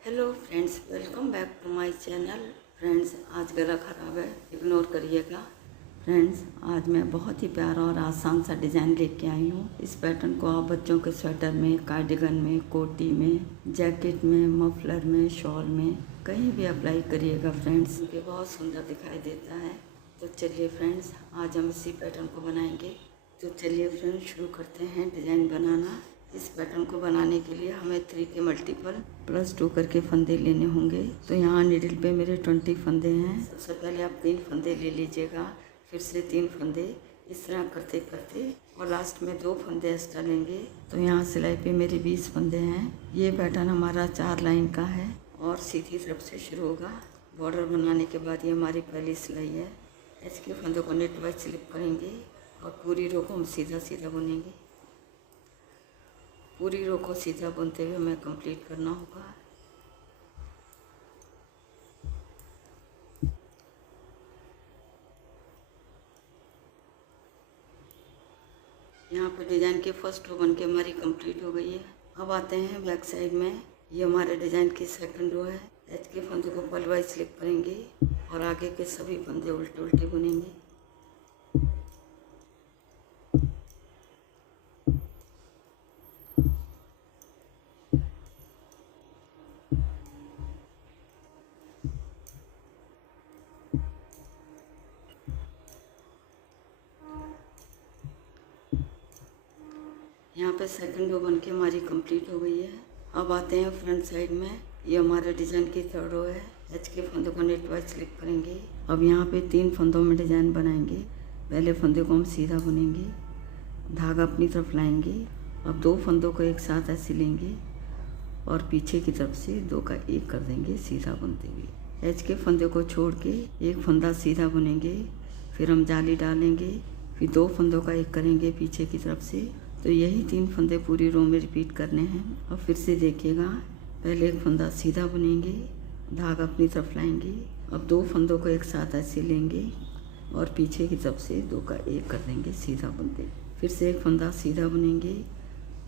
Hello friends, welcome back to my channel. Friends, आज गला ख़राब है, इग्नोर करिएगा। फ्रेंड्स, आज मैं बहुत ही प्यारा और आसान सा डिज़ाइन लेके आई हूँ। इस पैटर्न को आप बच्चों के स्वेटर में, कार्डिगन में, कोटी में, जैकेट में, मफलर में, शॉल में कहीं भी अप्लाई करिएगा। फ्रेंड्स, ये बहुत सुंदर दिखाई देता है। तो चलिए फ्रेंड्स, आज हम इसी पैटर्न को बनाएंगे। तो चलिए फ्रेंड्स, शुरू करते हैं डिज़ाइन बनाना। इस पैटर्न को बनाने के लिए हमें 3 के मल्टीपल +2 करके फंदे लेने होंगे। तो यहाँ नीडल पे मेरे 20 फंदे हैं। सबसे पहले आप 3 फंदे ले लीजिएगा, फिर से 3 फंदे, इस तरह करते करते और लास्ट में 2 फंदे एक्स्ट्रा लेंगे। तो यहाँ सिलाई पे मेरे 20 फंदे हैं। ये पैटर्न हमारा 4 लाइन का है और सीधी तरफ से शुरू होगा। बॉर्डर बनाने के बाद ये हमारी पहली सिलाई है। इसके फंदों को नेट वाइज स्लिप करेंगे और पूरी रो को हम सीधा सीधा बुनेंगे। पूरी रो को सीधा बुनते हुए हमें कंप्लीट करना होगा। यहाँ पर डिज़ाइन की फर्स्ट रो बन के हमारी कंप्लीट हो गई है। अब आते हैं बैक साइड में। ये हमारे डिज़ाइन की सेकंड रो है। एच के फंदे को पल वाइज स्लिप करेंगे और आगे के सभी फंदे उल्टे उल्टे बुनेंगे। यहाँ पे सेकंड रो बन के हमारी कंप्लीट हो गई है। अब आते हैं फ्रंट साइड में। ये हमारे डिज़ाइन की थर्ड रो है। एच के फंदों को नेट वाइज स्लिप करेंगे। अब यहाँ पे 3 फंदों में डिज़ाइन बनाएंगे। पहले फंदे को हम सीधा बुनेंगे, धागा अपनी तरफ लाएंगे। अब 2 फंदों को एक साथ ऐसे लेंगे और पीछे की तरफ से 2 का 1 कर देंगे सीधा बुनते हुए। एच के फंदे को छोड़ के एक फंदा सीधा बुनेंगे, फिर हम जाली डालेंगे, फिर 2 फंदों का 1 करेंगे पीछे की तरफ से। तो यही 3 फंदे पूरी रो में रिपीट करने हैं। अब फिर से देखिएगा, पहले एक फंदा सीधा बुनेंगे, धागा अपनी तरफ लाएंगे। अब 2 फंदों को एक साथ ऐसे लेंगे और पीछे की तरफ से 2 का 1 कर देंगे सीधा बुनते। फिर से एक फंदा सीधा बुनेंगे,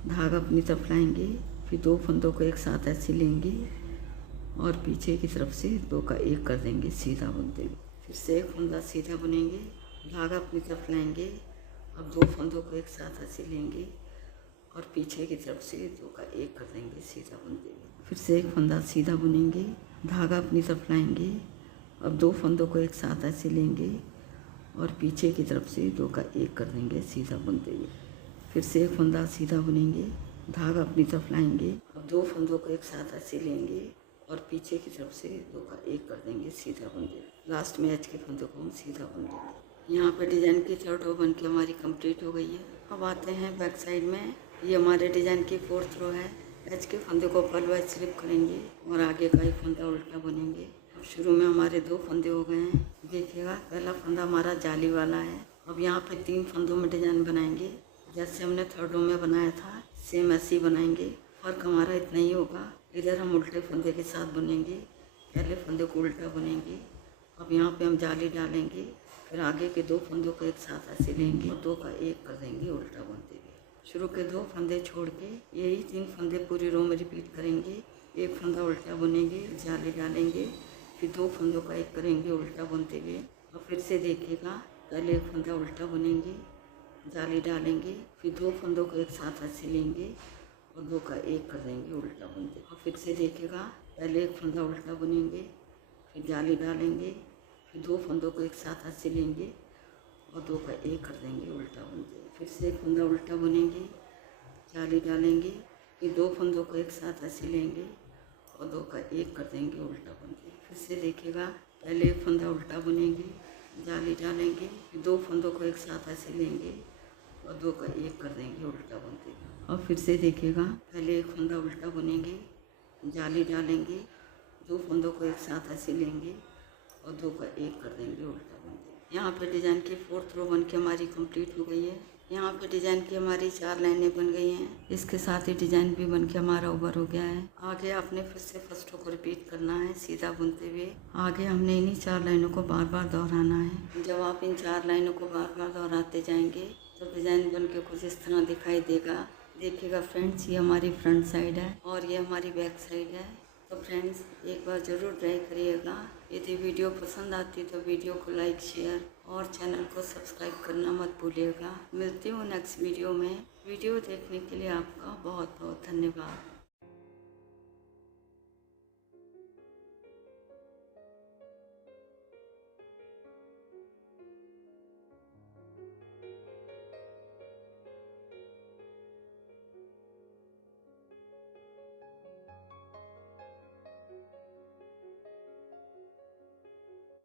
धागा अपनी तरफ लाएंगे, फिर 2 फंदों को एक साथ ऐसे लेंगे और पीछे की तरफ से 2 का 1 कर देंगे सीधा बुनते। फिर से एक फंदा सीधा बुनेंगे, धागा अपनी तरफ लाएंगे। अब 2 फंदों को एक साथ ऐसे लेंगे और पीछे की तरफ से 2 का 1 कर देंगे सीधा बुनते हुए। फिर से एक फंदा सीधा बुनेंगे, धागा अपनी तरफ लाएंगे। अब 2 फंदों को एक साथ ऐसे लेंगे और पीछे की तरफ से 2 का 1 कर देंगे सीधा बुनते हुए। फिर से एक फंदा सीधा बुनेंगे, धागा अपनी तरफ लाएंगे। अब 2 फंदों को एक साथ ऐसे लेंगे और पीछे की तरफ से 2 का 1 कर देंगे सीधा बुनते हुए। लास्ट में एच के फंदों को हम सीधा बुन देंगे। यहाँ पे डिज़ाइन की थर्ड रो बन के हमारी कंप्लीट हो गई है। अब आते हैं बैक साइड में। ये हमारे डिज़ाइन की 4th रो है। एच के फंदे को पल वाइज स्लिप करेंगे और आगे का एक फंदा उल्टा बुनेंगे। अब शुरू में हमारे 2 फंदे हो गए हैं। देखिएगा, पहला फंदा हमारा जाली वाला है। अब यहाँ पे 3 फंदों में डिज़ाइन बनाएंगे, जैसे हमने थर्ड रो में बनाया था सेम ऐसे ही बनाएंगे। फ़र्क हमारा इतना ही होगा, इधर हम उल्टे फंदे के साथ बुनेंगे, पहले फंदे को उल्टा बुनेंगे। अब यहाँ पे हम जाली डालेंगे, फिर आगे के 2 फंदों को एक साथ ऐसे लेंगे और 2 का 1 कर देंगे उल्टा बुनते हुए। शुरू के 2 फंदे छोड़ के यही 3 फंदे पूरी रो में रिपीट करेंगे। एक फंदा उल्टा बुनेंगे, जाली डालेंगे, फिर 2 फंदों का 1 करेंगे उल्टा बुनते हुए। और फिर से देखिएगा, पहले एक फंदा उल्टा बुनेंगे, जाली डालेंगे, फिर 2 फंदों को एक साथ ऐसे लेंगे और 2 का 1 कर देंगे उल्टा बुनते। और फिर से देखिएगा, पहले एक फंदा उल्टा बुनेंगे, फिर जाली डालेंगे, फिर 2 फंदों को एक साथ ऐसे लेंगे और 2 का 1 कर देंगे उल्टा बुनते। फिर से एक फंदा उल्टा बुनेंगे, जाली डालेंगे, फिर 2 फंदों को एक साथ ऐसे लेंगे और 2 का 1 कर देंगे उल्टा बुनते। फिर से देखिएगा, पहले एक फंदा उल्टा बुनेंगे, जाली डालेंगे, फिर 2 फंदों को एक साथ ऐसे लेंगे और 2 का 1 कर देंगे उल्टा बुनते। और फिर से देखिएगा, पहले एक फंदा उल्टा बुनेंगे, जाली डालेंगे, 2 फंदों को एक साथ ऐसे लेंगे और 2 का 1 कर देंगे उल्टा बुनते। यहाँ पे डिज़ाइन की 4th रो बन के हमारी कंप्लीट हो गई है। यहाँ पे डिज़ाइन की हमारी 4 लाइनें बन गई हैं। इसके साथ ही डिज़ाइन भी बन के हमारा ओवर हो गया है। आगे आपने फिर से फर्स्ट रो को रिपीट करना है सीधा बुनते हुए। आगे हमने इन्हीं 4 लाइनों को बार बार दोहराना है। जब आप इन 4 लाइनों को बार बार दोहराते जाएंगे तो डिज़ाइन बन के कुछ इस तरह दिखाई देगा। देखिएगा फ्रेंड्स, ये हमारी फ्रंट साइड है और ये हमारी बैक साइड है। तो फ्रेंड्स एक बार ज़रूर ट्राई करिएगा। यदि वीडियो पसंद आती तो वीडियो को लाइक शेयर और चैनल को सब्सक्राइब करना मत भूलिएगा। मिलती हूँ नेक्स्ट वीडियो में। वीडियो देखने के लिए आपका बहुत बहुत धन्यवाद।